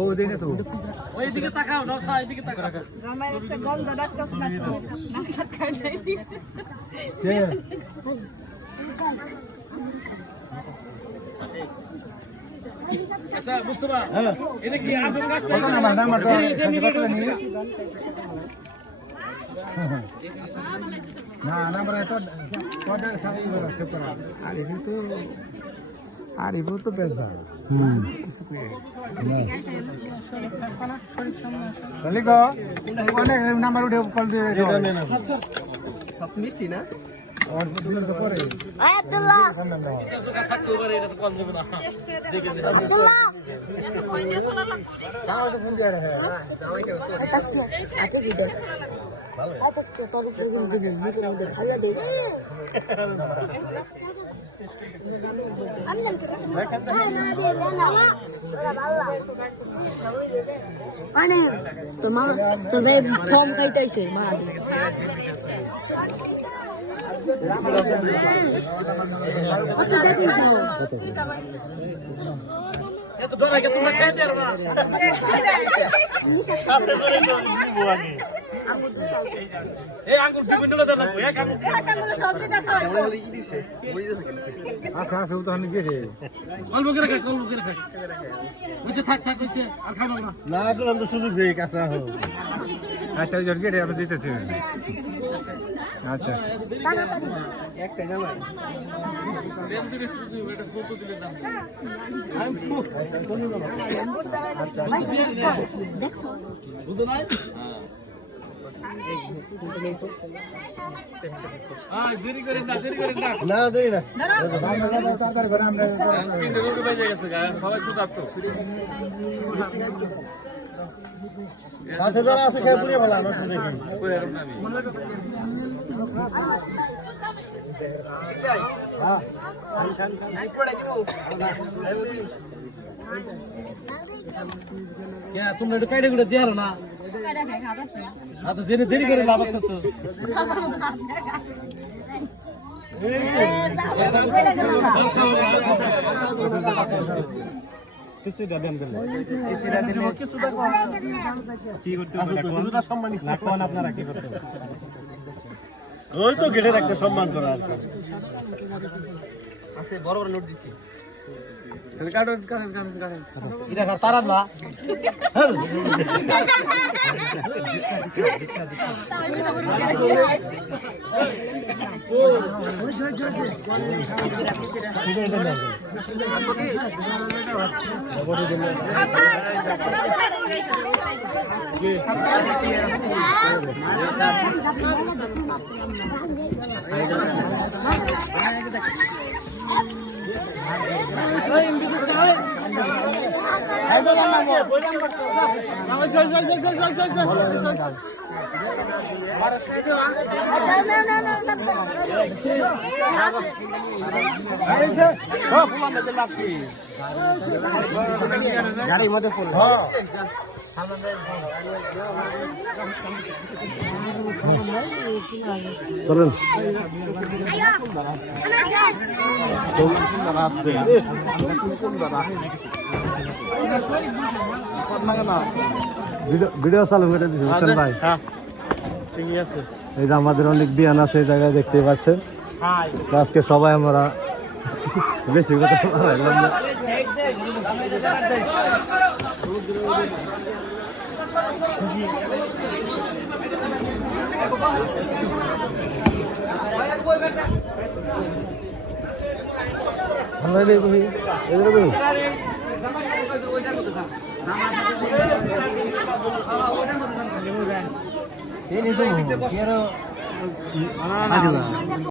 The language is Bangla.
ওদিকে তো ওইদিকে তাকাও নওশা এইদিকে তাকাও আমার একটা গন্ধ ডাকতেছ না না খাই নাই কে আচ্ছা মুস্তাফা এটা কি আম গাছ কত নাম্বার নাম্বার তো কত নি না নাম্বার তো কত সাই রাখতে পারা আর ইবো তো বেজা চলি গো অনেক নাম্বার উঠে কল দিয়ে সব মিষ্টি না আর দুটো তো করে আব্দুল্লাহ সুকা থাকতে পারে এটা তো কোন যাবে না দেখে নে আব্দুল্লাহ দাও তো ফোন দিয়ে রে দাও কে আতে দি দে ভালো আতে কে তোর দিন দিন মিটে মিটে খাইয়া দে আমি মানে তো মা তো ভাই ফর্ম খাইতাইছে মা কত দেখি যাও এত ডরা কে তোমরা খাই দেরো না সাথে ধরে নিবো আগে এই আঙ্গুর বিবিটটা দেন না এক আঙ্গুর সবজি দেখাও বলি কি দিছে বলি দিছে আচ্ছা আচ্ছা তো হানি গেছে কলবো করে খা ওইতে থাক কইছে আর খাইব না না তো আমি তো সুযোগ দেই কাঁচা হো আচ্ছা ওই জন গেটে আপনি দিতেছি আচ্ছা একটা জামাই দেন দিলে এটা ফটো দিলে দাম আচ্ছা দেখছো বুঝো নাই হ্যাঁ দেরি করেন না না দেই না ধরো ঘরে আমরা তিনটে রোদ বেজে গেছে গা সবাই তো থাকতো সাথে যারা আছে খেয়ে পুড়িয়ে ভালো আমার সাথে দেখি কই এরকম না কে তোমরা একটু কাইডে গুড়ে দিয়ারো না কাটা খাই খাতাছে আচ্ছা জেনে দেরি করে লাভ আছে তো কিছুটা দেন দিলে কিছুটা কম কি করতে হবে কিছুটা সম্মানিত লাখওয়ান আপনারা কি করতে হবে ওই তো গেটে রাখতে সম্মান করা আছে বড় বড় নোট দিছি কারণ এটা তারা না গাড়ির মধ্যে ফুল চলেন ভিডিও চালু করে দিচ্ছেন ভাই এই যে আমাদের অনেক বিয়ান আছে এই জায়গায় দেখতে পাচ্ছেন আজকে সবাই আমরা বেশি কথা বললাম না ভালো নেই তুমি এদের